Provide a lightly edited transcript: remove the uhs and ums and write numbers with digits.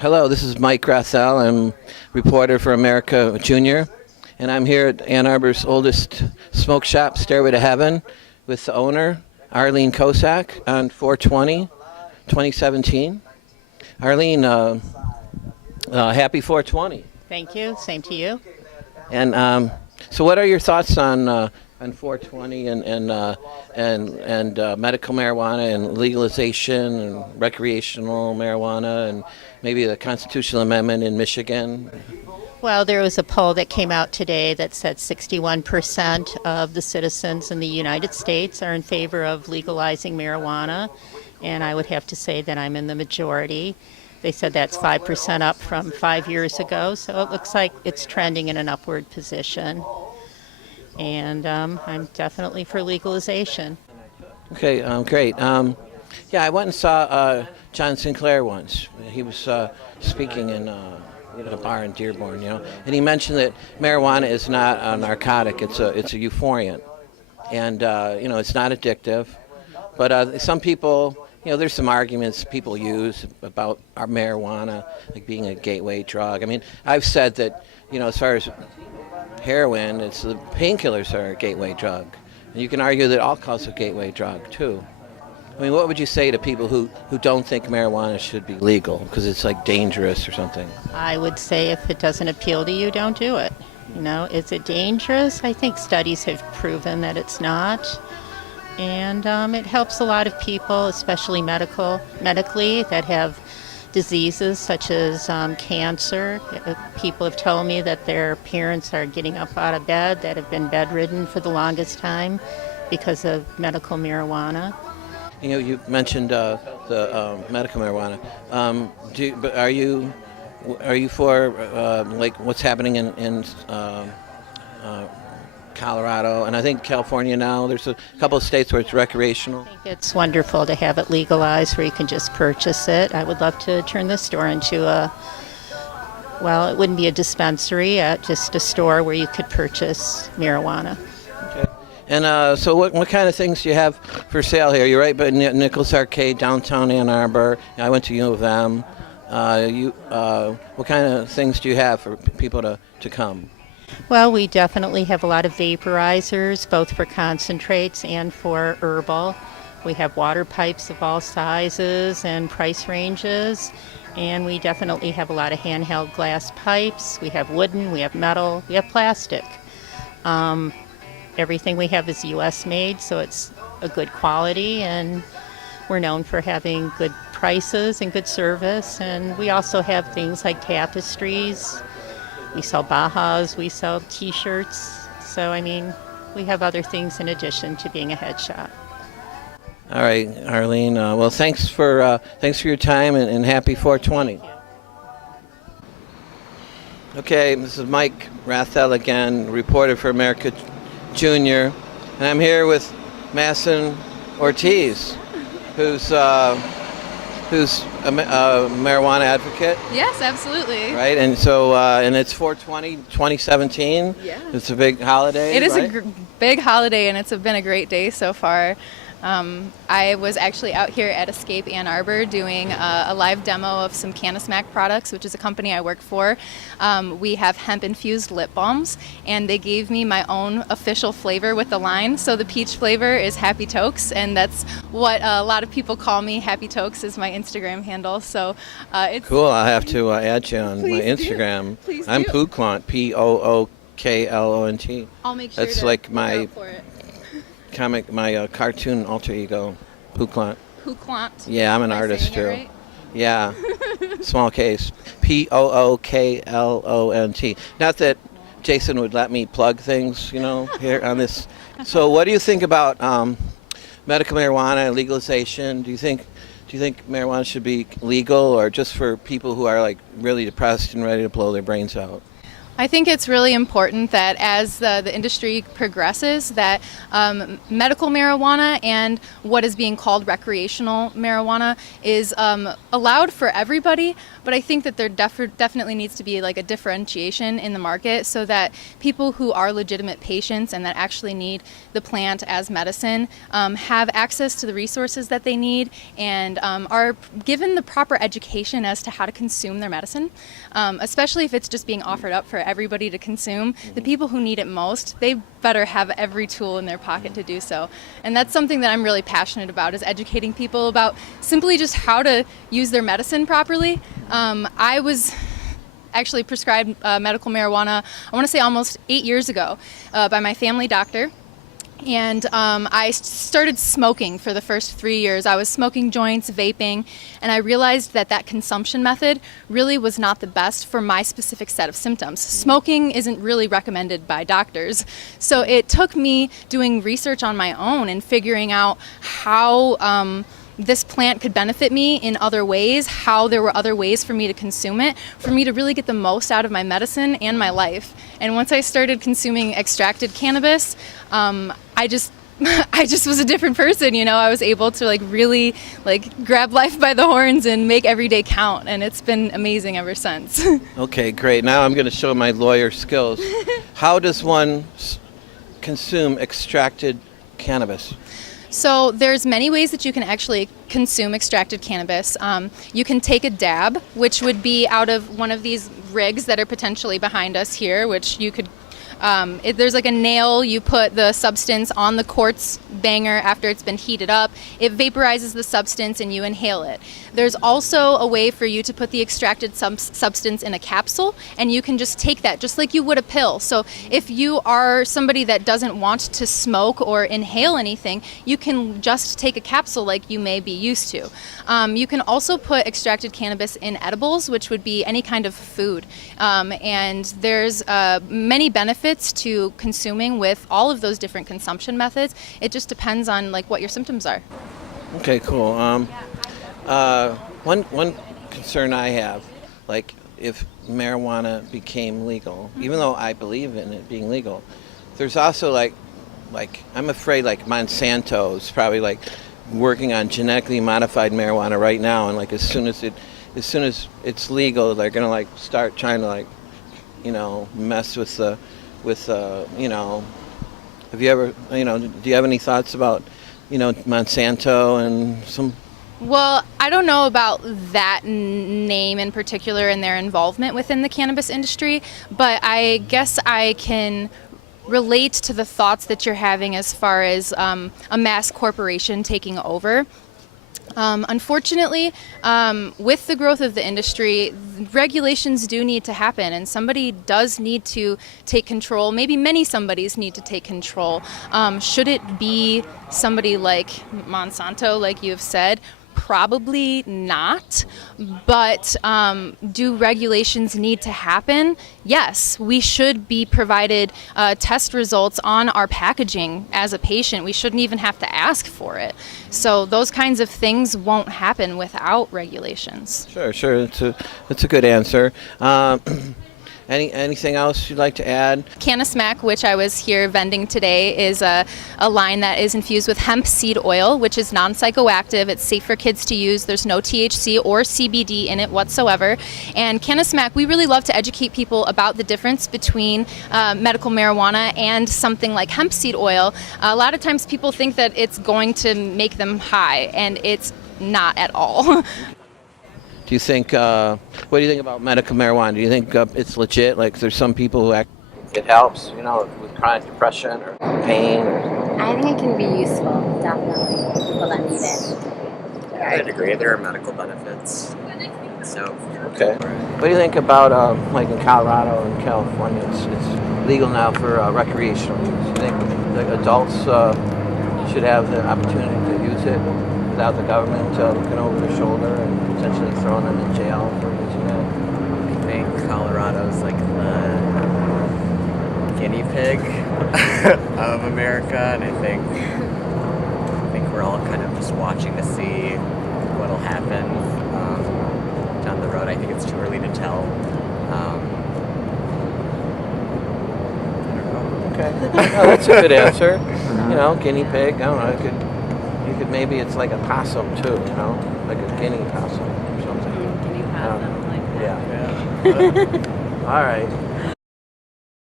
Hello, this is Mike Wrathell. I'm reporter for AmericaJR, and I'm here at Ann Arbor's oldest smoke shop, Stairway to Heaven, with the owner, Arleen Kosak, on 4/20/2017. Arleen, happy 4/20. Thank you. Same to you. And so, what are your thoughts on 4/20 and medical marijuana and legalization and recreational marijuana and maybe the constitutional amendment in Michigan? Well, there was a poll that came out today that said 61% of the citizens in the United States are in favor of legalizing marijuana, and I would have to say that I'm in the majority. They said that's 5% up from 5 years ago, so it looks like it's trending in an upward position. And I'm definitely for legalization. Okay, great. Yeah, I went and saw John Sinclair once. He was speaking in a bar in Dearborn, and he mentioned that marijuana is not a narcotic; it's a euphoriant, and it's not addictive. But some people, there's some arguments people use about our marijuana like being a gateway drug. I mean, I've said that as far as heroin, it's the painkillers are a gateway drug. And you can argue that alcohol's a gateway drug, too. I mean, what would you say to people who don't think marijuana should be legal because it's like dangerous or something? I would say if it doesn't appeal to you, don't do it. Is it dangerous? I think studies have proven that it's not. And it helps a lot of people, especially medically, that have diseases such as cancer. People have told me that their parents are getting up out of bed that have been bedridden for the longest time because of medical marijuana. You mentioned the medical marijuana. But are you for like what's happening in Colorado, and I think California now? There's a couple of states where it's recreational. I think it's wonderful to have it legalized where you can just purchase it. I would love to turn this store into it wouldn't be a dispensary, just a store where you could purchase marijuana. Okay. And so what kind of things do you have for sale here? You're right by Nichols Arcade, downtown Ann Arbor. I went to U of M. What kind of things do you have for people to come? Well, we definitely have a lot of vaporizers, both for concentrates and for herbal. We have water pipes of all sizes and price ranges, and we definitely have a lot of handheld glass pipes. We have wooden, we have metal, we have plastic. Everything we have is U.S. made, so it's a good quality, and we're known for having good prices and good service. And we also have things like tapestries. We sell Bajas, we sell T-shirts. So, we have other things in addition to being a head shop. All right, Arleen. Well, thanks for your time and happy 4/20. Okay, this is Mike Wrathell again, reporter for AmericaJR, and I'm here with Madison Ortiz, who's a marijuana advocate. Yes, absolutely. Right, and so and it's 4/20/2017. Yeah. It's a big holiday. It is right? a big holiday, and it's been a great day so far. I was actually out here at Escape Ann Arbor doing a live demo of some CannaSmack products, which is a company I work for. We have hemp-infused lip balms, and they gave me my own official flavor with the line. So the peach flavor is Happy Tokes, and that's what a lot of people call me. Happy Tokes is my Instagram handle. So it's cool. I'll have to add you on my Instagram. Please do. I'm Pooklant, POOKLONT. I'll make sure That's to like look my out for it. my cartoon alter ego, Pooklant. Pooklant. Yeah, I'm an Am I artist saying it too. right? Yeah, small case. POOKLONT. Not that Jason would let me plug things, here on this. So, what do you think about medical marijuana legalization? Do you think marijuana should be legal, or just for people who are like really depressed and ready to blow their brains out? I think it's really important that as the industry progresses, that medical marijuana and what is being called recreational marijuana is allowed for everybody, but I think that there definitely needs to be like a differentiation in the market so that people who are legitimate patients and that actually need the plant as medicine have access to the resources that they need and are given the proper education as to how to consume their medicine, especially if it's just being offered up for everybody to consume. The people who need it most, they better have every tool in their pocket to do so. And that's something that I'm really passionate about, is educating people about simply just how to use their medicine properly. I was actually prescribed medical marijuana, I want to say almost 8 years ago, by my family doctor. And I started smoking for the first 3 years. I was smoking joints, vaping, and I realized that that consumption method really was not the best for my specific set of symptoms. Smoking isn't really recommended by doctors. So it took me doing research on my own and figuring out how this plant could benefit me in other ways, how there were other ways for me to consume it, for me to really get the most out of my medicine and my life. And once I started consuming extracted cannabis, I just was a different person, you know. I was able to really grab life by the horns and make every day count, and it's been amazing ever since. Okay, great. Now I'm going to show my lawyer skills. How does one consume extracted cannabis? So there's many ways that you can actually consume extracted cannabis. You can take a dab, which would be out of one of these rigs that are potentially behind us here, which you could there's like a nail, you put the substance on the quartz banger after it's been heated up, it vaporizes the substance and you inhale it. There's also a way for you to put the extracted substance in a capsule, and you can just take that just like you would a pill. So if you are somebody that doesn't want to smoke or inhale anything, you can just take a capsule like you may be used to. You can also put extracted cannabis in edibles, which would be any kind of food. And there's many benefits to consuming with all of those different consumption methods. It just depends on what your symptoms are. Okay, cool. One concern I have, if marijuana became legal, even though I believe in it being legal, there's also I'm afraid Monsanto's probably working on genetically modified marijuana right now, and as soon as it's legal, they're gonna start trying to mess with the have you ever do you have any thoughts about Monsanto and some? Well, I don't know about that name in particular and their involvement within the cannabis industry, but I guess I can relate to the thoughts that you're having as far as a mass corporation taking over. Unfortunately, with the growth of the industry, regulations do need to happen, and somebody does need to take control. Maybe many somebodies need to take control. Should it be somebody like Monsanto, like you've said? Probably not, but do regulations need to happen? Yes, we should be provided test results on our packaging as a patient. We shouldn't even have to ask for it. So those kinds of things won't happen without regulations. Sure. That's a good answer. Anything else you'd like to add? CannaSmack, which I was here vending today, is a line that is infused with hemp seed oil, which is non-psychoactive. It's safe for kids to use. There's no THC or CBD in it whatsoever. And CannaSmack, we really love to educate people about the difference between medical marijuana and something like hemp seed oil. A lot of times people think that it's going to make them high, and it's not at all. Do you think, what do you think about medical marijuana? Do you think it's legit? There's some people who it helps, with chronic depression or pain? I think it can be useful, definitely, for people that need it. Yeah, I'd agree. There are medical benefits. So. Okay. What do you think about, in Colorado and California, it's legal now for recreational use? Do you think adults should have the opportunity to use it without the government looking over their shoulder and potentially throwing them in jail for using it? I think Colorado's the guinea pig of America, and I think we're all kind of just watching to see what'll happen down the road. I think it's too early to tell. Okay. Oh, that's a good answer. You know, guinea pig. I don't know. You could maybe it's like a possum too. You know, like a guinea possum or something. Guinea possum, like that. Yeah. All right.